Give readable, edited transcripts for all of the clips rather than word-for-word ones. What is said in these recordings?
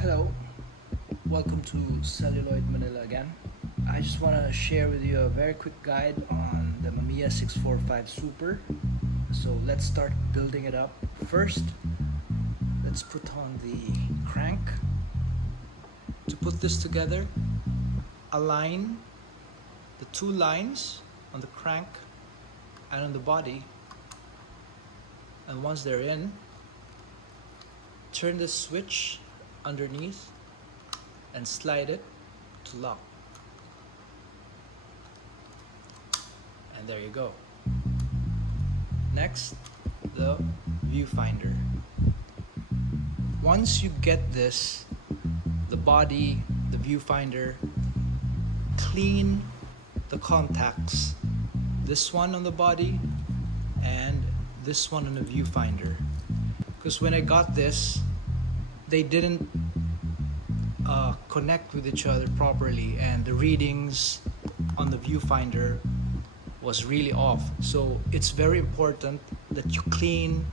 Hello, welcome to Celluloid Manila again. I just want to share with you a very quick guide on the Mamiya 645 Super. So let's start building it up. First, let's put on the crank. To put this together, align the two lines on the crank and on the body, and once they're in, turn the switch underneath and slide it to lock. And there you go. Next, the viewfinder. Once you get this, the body, the viewfinder, clean the contacts. This one on the body and this one on the viewfinder. Because when I got this, they didn't connect with each other properly, and the readings on the viewfinder was really off. So it's very important that you clean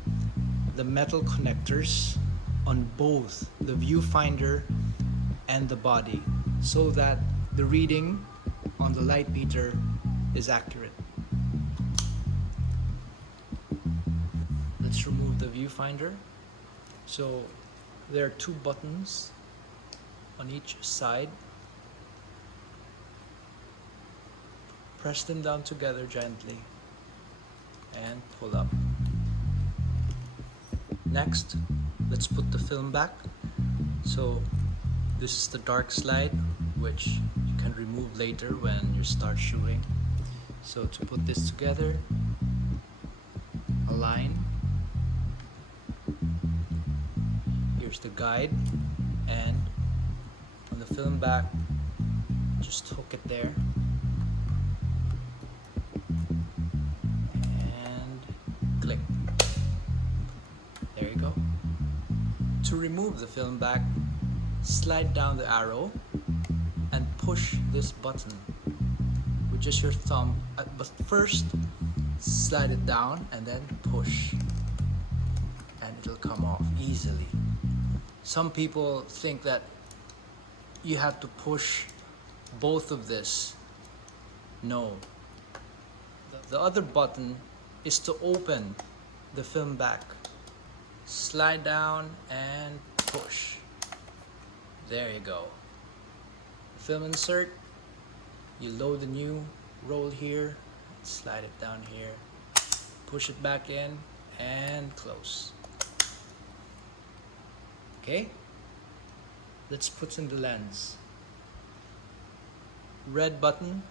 the metal connectors on both the viewfinder and the body so that the reading on the light meter is accurate. Let's remove the viewfinder. So there are two buttons on each side. Press them down together gently and pull up. Next, let's put the film back. So this is the dark slide, which you can remove later when you start shooting. So to put this together, align. Here's the guide, and on the film back, just hook it there and click. There you go. To remove the film back, slide down the arrow and push this button with just your thumb. But first, slide it down and then push, and it'll come off easily. Some people think that you have to push both of this. No. The other button is to open the film back. Slide down and push. There you go. Film insert. You load the new roll here, slide it down here, push it back in and close. Okay, let's put in the lens. Red button,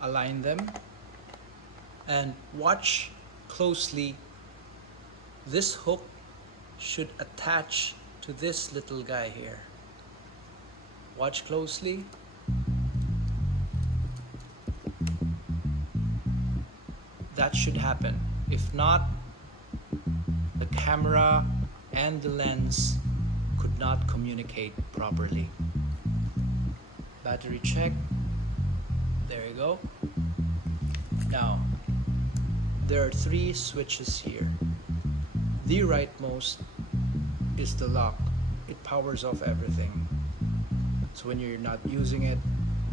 align them, and watch closely. This hook should attach to this little guy here. Watch closely. That should happen. If not, the camera and the lens could not communicate properly. Battery check. There you go. Now, there are three switches here. The rightmost is the lock. It powers off everything. So when you're not using it,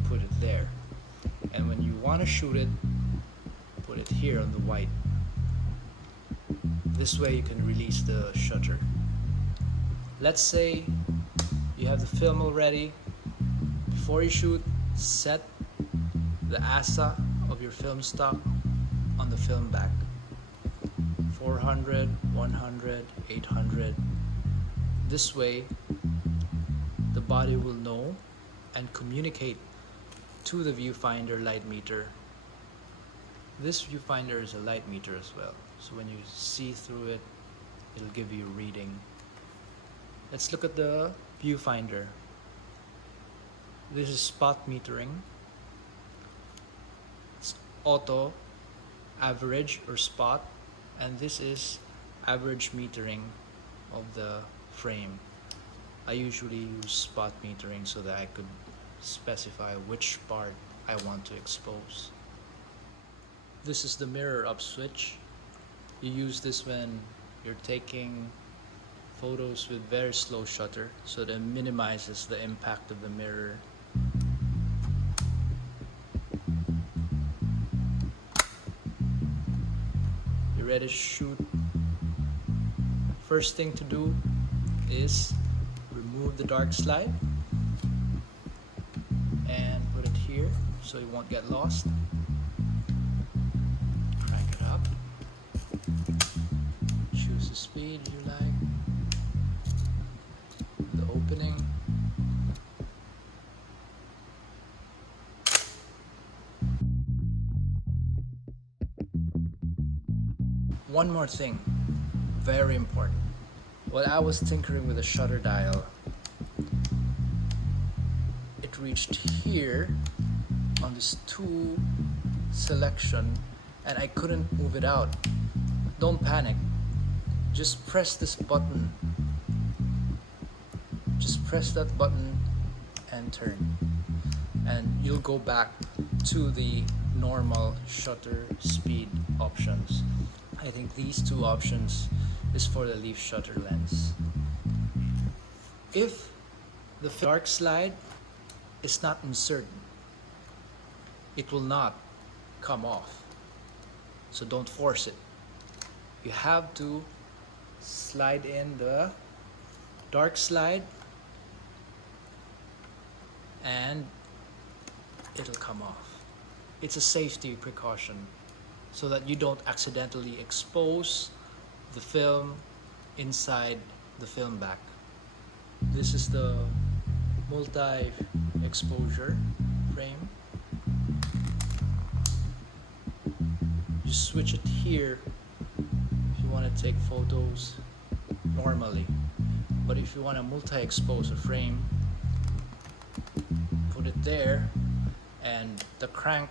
put it there. And when you want to shoot it, put it here on the white. This way you can release the shutter. Let's say you have the film already. Before you shoot, set the ASA of your film stock on the film back. 400, 100, 800. This way, the body will know and communicate to the viewfinder light meter. This viewfinder is a light meter as well, so when you see through it, it'll give you a reading. Let's look at the viewfinder. This is spot metering. It's auto, average or spot, and this is average metering of the frame. I usually use spot metering so that I could specify which part I want to expose. This is the mirror up switch. You use this when you're taking photos with very slow shutter so that it minimizes the impact of the mirror. You're ready to shoot. First thing to do is remove the dark slide and put it here so it won't get lost. Crank it up. Choose the speed you like. The opening. One more thing, very important. While I was tinkering with the shutter dial, it reached here on this 2 selection and I couldn't move it out. Don't panic. Just press this button. Just press that button and turn. And you'll go back to the normal shutter speed options. I think these 2 options is for the leaf shutter lens. If the dark slide is not inserted, it will not come off. So don't force it. You have to slide in the dark slide and it'll come off. It's a safety precaution so that you don't accidentally expose the film inside the film back. This is the multi-exposure frame. You switch it here if you want to take photos normally. But if you want a multi-exposure frame, put it there and the crank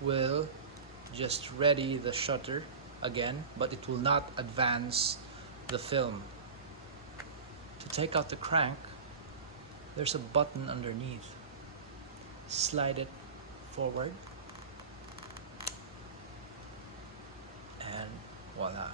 will just ready the shutter again, but it will not advance the film. To take out the crank, there's a button underneath. Slide it forward and voila.